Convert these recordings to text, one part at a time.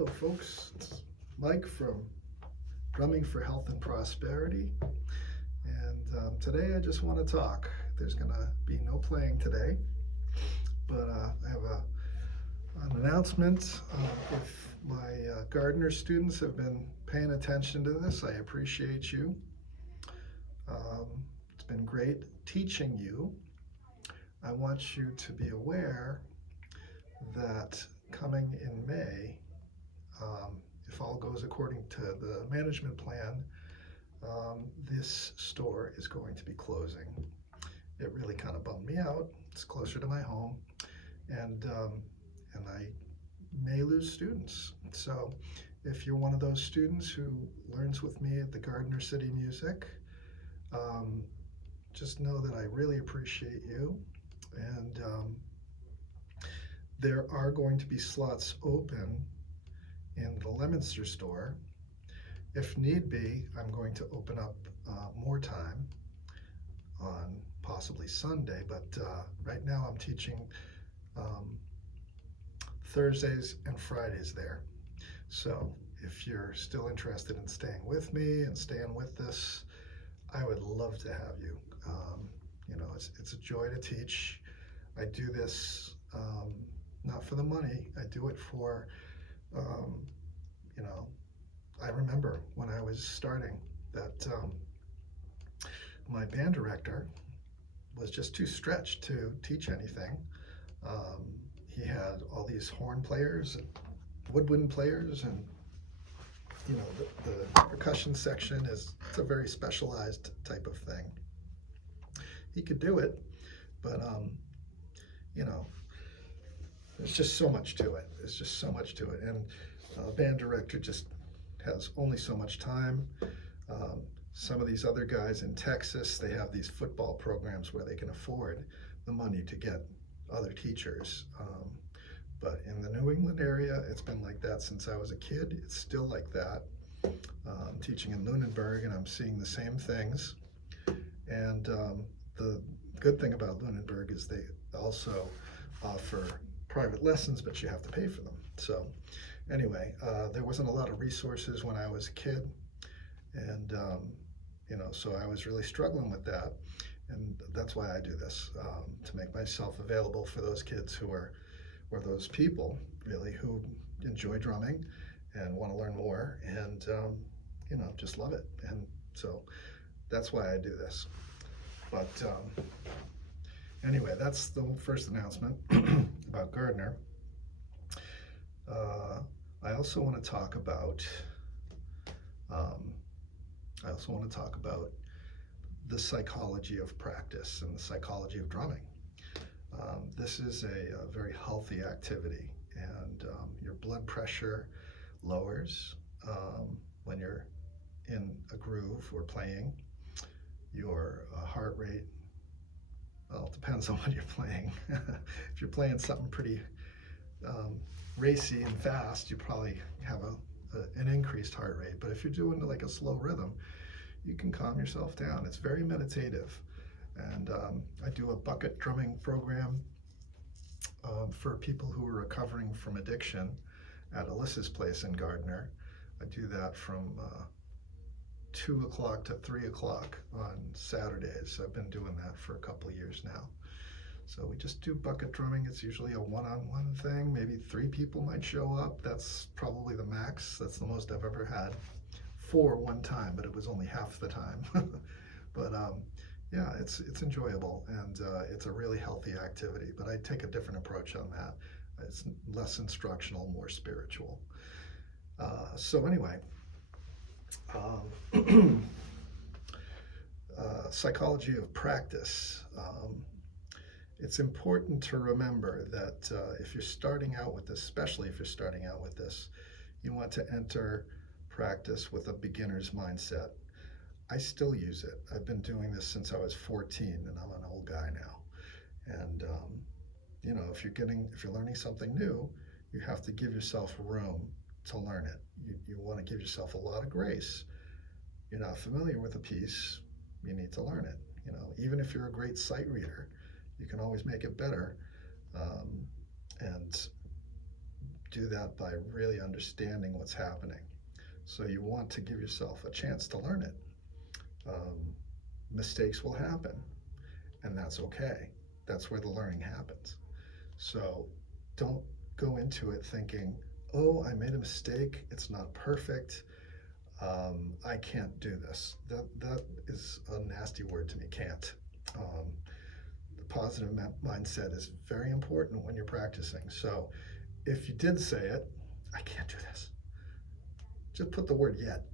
Hello, folks. It's Mike from Drumming for Health and Prosperity. And today I just want to talk. There's going to be no playing today, but I have an announcement. If my Gardner students have been paying attention to this, I appreciate you. It's been great teaching you. I want you to be aware that coming in May, if all goes according to the management plan, this store is going to be closing. It really kind of bummed me out. It's closer to my home, and I may lose students. So if you're one of those students who learns with me at the Gardner City Music, just know that I really appreciate you, and there are going to be slots open in the Leominster store. If need be, I'm going to open up more time on possibly Sunday, but right now I'm teaching Thursdays and Fridays there. So if you're still interested in staying with me and staying with this, I would love to have you. It's a joy to teach. I do this not for the money. I do it for, I remember when I was starting that my band director was just too stretched to teach anything. He had all these horn players and woodwind players, and the percussion section it's a very specialized type of thing. He could do it, but there's just so much to it. There's just so much to it, and a band director just has only so much time. Some of these other guys in Texas, they have these football programs where they can afford the money to get other teachers. But in the New England area, it's been like that since I was a kid. It's still like that. I'm teaching in Lunenburg, and I'm seeing the same things. And the good thing about Lunenburg is they also offer private lessons, but you have to pay for them. So anyway, there wasn't a lot of resources when I was a kid, and so I was really struggling with that, and that's why I do this, to make myself available for those kids or those people really who enjoy drumming and want to learn more, and just love it. And so that's why I do this. But anyway, that's the first announcement about Gardner. I also want to talk about the psychology of practice and the psychology of drumming. This is a very healthy activity, and your blood pressure lowers when you're in a groove or playing. Your heart rate, well, it depends on what you're playing. If you're playing something pretty racy and fast, you probably have an increased heart rate. But if you're doing like a slow rhythm, you can calm yourself down. It's very meditative. And I do a bucket drumming program for people who are recovering from addiction at Alyssa's place in Gardner. I do that from 2 o'clock to 3 o'clock on Saturdays. I've been doing that for a couple of years now. So we just do bucket drumming. It's usually a one-on-one thing. Maybe 3 people might show up. That's probably the max. That's the most I've ever had. 4 one time, but it was only half the time. But yeah, it's enjoyable, and it's a really healthy activity. But I take a different approach on that. It's less instructional, more spiritual. So anyway, psychology of practice. It's important to remember that if you're starting out with this, especially if you're starting out with this, you want to enter practice with a beginner's mindset. I still use it. I've been doing this since I was 14, and I'm an old guy now. And if you're learning something new, you have to give yourself room to learn it. You want to give yourself a lot of grace. You're not familiar with a piece, you need to learn it. Even if you're a great sight reader, you can always make it better. And do that by really understanding what's happening. So you want to give yourself a chance to learn it. Um, Mistakes will happen, and that's okay. That's where the learning happens. So don't go into it thinking, oh, I made a mistake. It's not perfect. I can't do this. That is a nasty word to me, can't. Um, the positive mindset is very important when you're practicing. So if you did say it, I can't do this, just put the word yet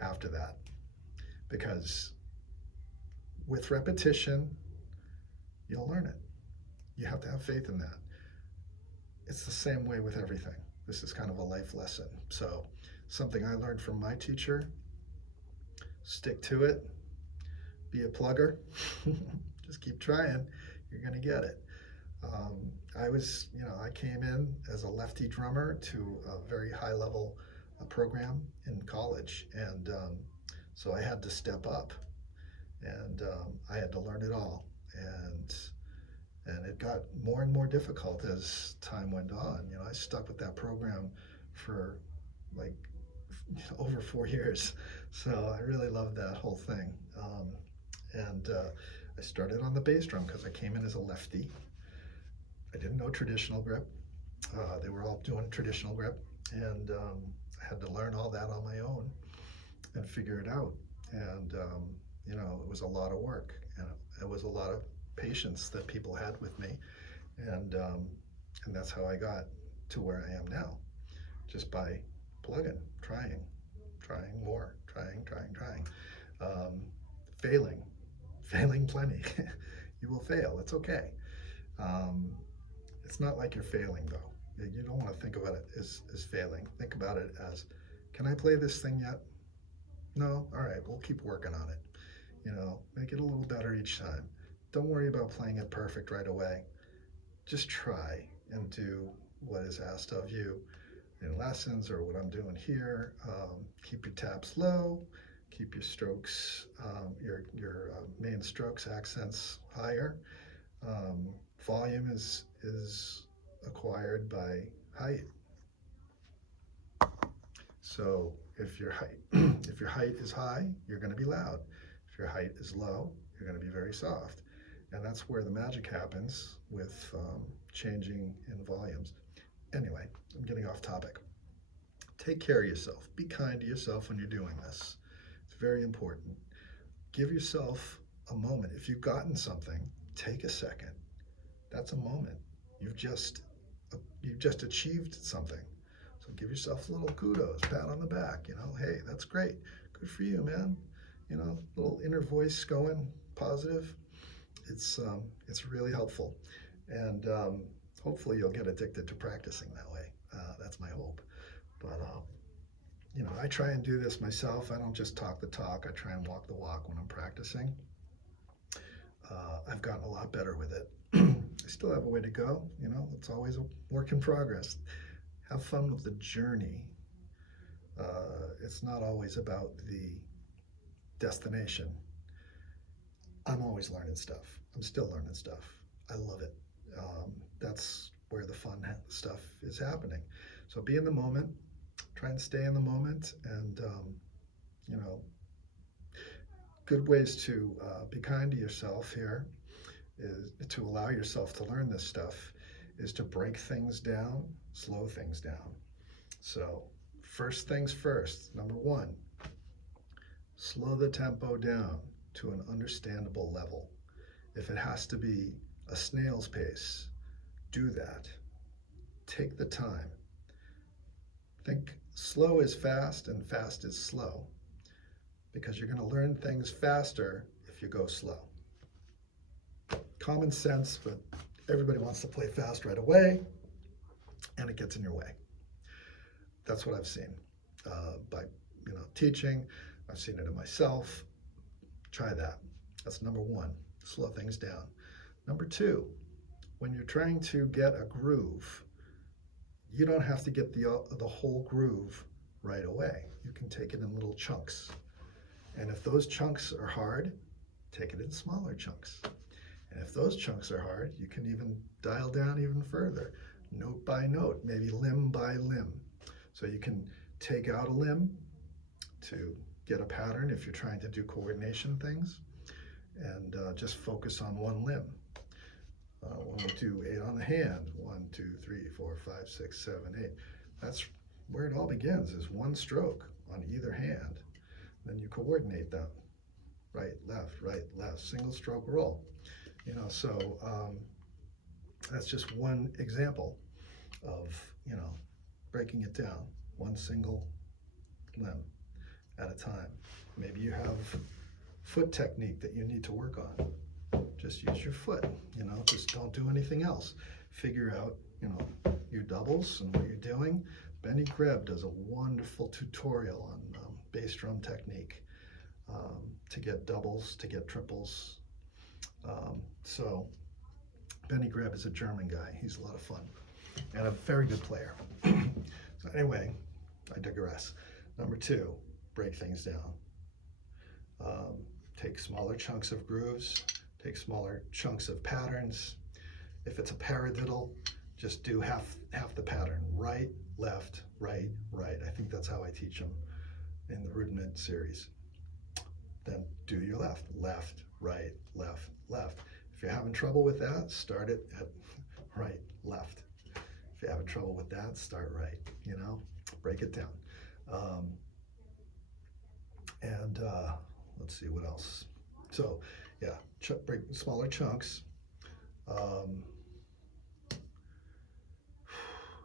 after that, because with repetition, you'll learn it. You have to have faith in that. It's the same way with everything. This is kind of a life lesson. So something I learned from my teacher, stick to it, be a plugger, just keep trying, you're gonna get it. I came in as a lefty drummer to a very high level program in college, and so I had to step up, and I had to learn it all, and it got more and more difficult as time went on. I stuck with that program for like over 4 years, so I really loved that whole thing. And I started on the bass drum because I came in as a lefty. I didn't know traditional grip. They were all doing traditional grip, and I had to learn all that on my own and figure it out. And it was a lot of work, and it was a lot of patience that people had with me, and that's how I got to where I am now, just by plugging, trying more, trying, failing plenty. You will fail. It's okay. It's not like you're failing, though. You don't want to think about it as failing. Think about it as, can I play this thing yet? No? All right, we'll keep working on it. Make it a little better each time. Don't worry about playing it perfect right away. Just try and do what is asked of you in lessons, or what I'm doing here. Keep your taps low. Keep your strokes, your main strokes, accents higher. Volume is acquired by height. So if your height is high, you're going to be loud. If your height is low, you're going to be very soft. And that's where the magic happens with changing in volumes. Anyway, I'm getting off topic. Take care of yourself. Be kind to yourself when you're doing this. It's very important. Give yourself a moment. If you've gotten something, take a second. That's a moment. You've just achieved something. So give yourself a little kudos, pat on the back. Hey, that's great. Good for you, man. Little inner voice going positive. It's really helpful, and hopefully you'll get addicted to practicing that way. That's my hope. But I try and do this myself. I don't just talk the talk. I try and walk the walk when I'm practicing. I've gotten a lot better with it. I still have a way to go. It's always a work in progress. Have fun with the journey. It's not always about the destination. I'm always learning stuff. I'm still learning stuff. I love it. That's where the fun stuff is happening. So be in the moment. Try and stay in the moment, and good ways to be kind to yourself here is to allow yourself to learn this stuff, is to break things down, slow things down. So first things first, number one, slow the tempo down to an understandable level. If it has to be a snail's pace, do that. Take the time. Think slow is fast and fast is slow, because you're going to learn things faster if you go slow. Common sense, but everybody wants to play fast right away, and it gets in your way. That's what I've seen by teaching. I've seen it in myself. Try that. That's number one. Slow things down. Number two, when you're trying to get a groove, you don't have to get the whole groove right away. You can take it in little chunks. And if those chunks are hard, take it in smaller chunks. And if those chunks are hard, you can even dial down even further. note by note, maybe limb by limb. So you can take out a limb to get a pattern if you're trying to do coordination things, and just focus on one limb. When we do 8 on the hand, 1, 2, 3, 4, 5, 6, 7, 8. That's where it all begins, is one stroke on either hand. Then you coordinate them. Right, left, single stroke roll. So that's just one example of, breaking it down, one single limb at a time. Maybe you have foot technique that you need to work on. Just use your foot, just don't do anything else. Figure out, your doubles and what you're doing. Benny Greb does a wonderful tutorial on bass drum technique to get doubles, to get triples. So Benny Greb is a German guy. He's a lot of fun and a very good player. So anyway, I digress. Number 2, break things down. Take smaller chunks of grooves, take smaller chunks of patterns. If it's a paradiddle, just do half the pattern. Right, left, right, right. I think that's how I teach them in the rudiment series. Then do your left, right, left. If you're having trouble with that, start it at right, left. If you're having trouble with that, start right, break it down. Let's see what else. So yeah, break smaller chunks.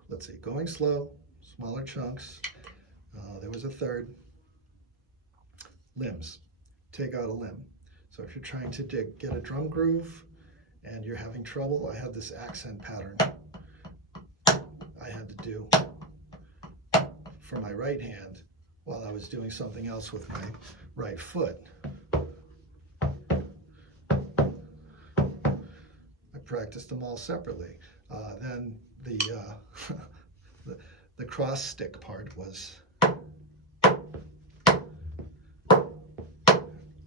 Let's see, going slow, smaller chunks. There was a third. Limbs. Take out a limb. So if you're trying to get a drum groove and you're having trouble, I had this accent pattern I had to do for my right hand while I was doing something else with my right foot. I practiced them all separately. Then the cross stick part was,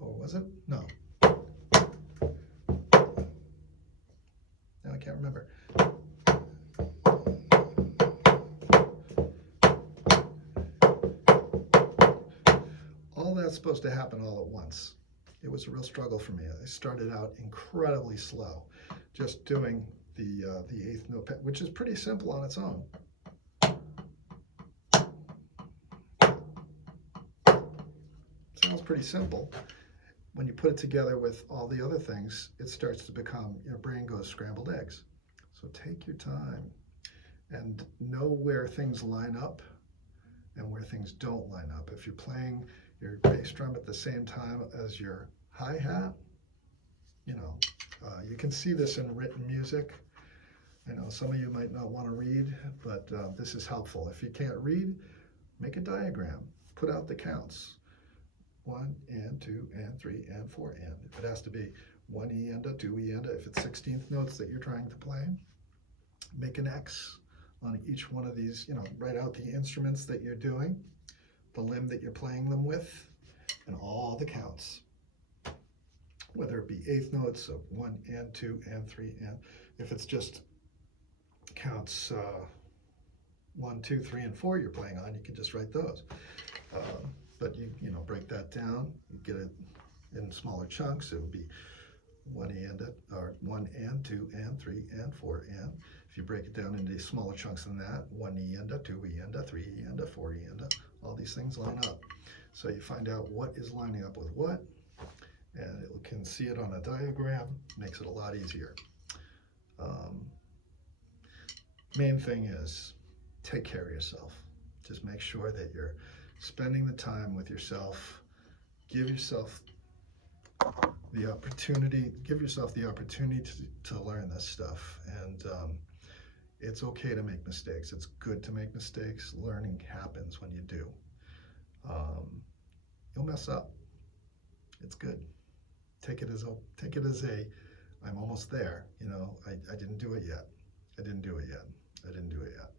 or was it? No. Now I can't remember. All that's supposed to happen all at once. It was a real struggle for me. I started out incredibly slow, just doing the 8th note, which is pretty simple on its own. Sounds pretty simple. When you put it together with all the other things, it starts to become, your brain goes scrambled eggs. So take your time and know where things line up and where things don't line up. If you're playing your bass drum at the same time as your hi-hat, you can see this in written music. I know some of you might not want to read, but this is helpful. If you can't read, make a diagram. Put out the counts. 1 and 2 and 3 and 4 and. If it has to be 1 E and a 2 E and a, if it's 16th notes that you're trying to play, make an X on each one of these, write out the instruments that you're doing, the limb that you're playing them with, and all the counts. Whether it be 8th notes of 1 and 2 and 3 and. If it's just counts 1, 2, 3, and 4 you're playing on, you can just write those. But you break that down, you get it in smaller chunks. It would be 1 and, or 1 and 2 and 3 and 4 and. If you break it down into smaller chunks than that, 1 E and a 2 E and a 3 E and a 4 E and a, all these things line up. So you find out what is lining up with what, and it can see it on a diagram. Makes it a lot easier. Main thing is take care of yourself. Just make sure that you're spending the time with yourself. Give yourself the opportunity to learn this stuff. And it's okay to make mistakes. It's good to make mistakes. Learning happens when you do. You'll mess up. It's good. Take it as a I'm almost there. I didn't do it yet. I didn't do it yet.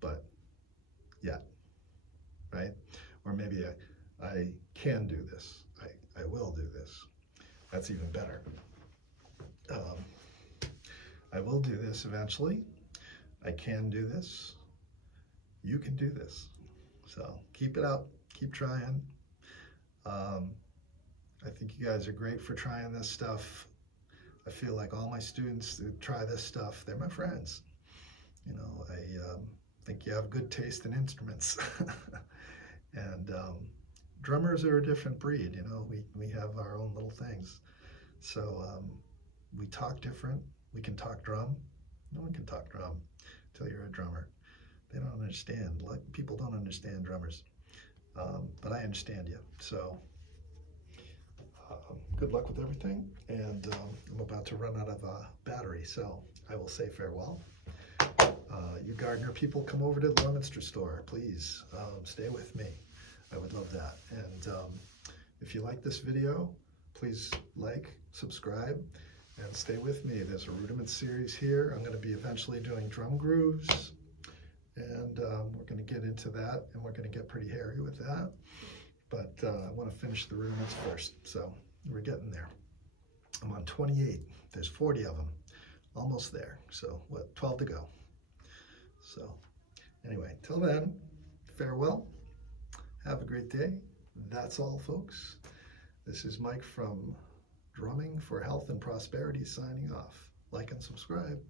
But yet. Right? Or maybe I can do this. I will do this. That's even better. I will do this eventually. I can do this. You can do this. So keep it up. Keep trying. I think you guys are great for trying this stuff. I feel like all my students that try this stuff, they're my friends. You know, I think you have good taste in instruments. And drummers are a different breed, you know, we have our own little things. So we talk different. We can talk drum. No one can talk drum until you're a drummer. They don't understand. Like, people don't understand drummers. But I understand you. So good luck with everything. And I'm about to run out of battery, so I will say farewell. You Gardner people, come over to the Leominster store, please. Stay with me. I would love that. And if you like this video, please like, subscribe, and stay with me. There's a rudiment series here. I'm going to be eventually doing drum grooves, and we're going to get into that, and we're going to get pretty hairy with that. But I want to finish the rudiments first, so we're getting there. I'm on 28. There's 40 of them. Almost there. So, what, 12 to go. So, anyway, till then, farewell. Have a great day. That's all, folks. This is Mike from Drumming for Health and Prosperity signing off. Like and subscribe.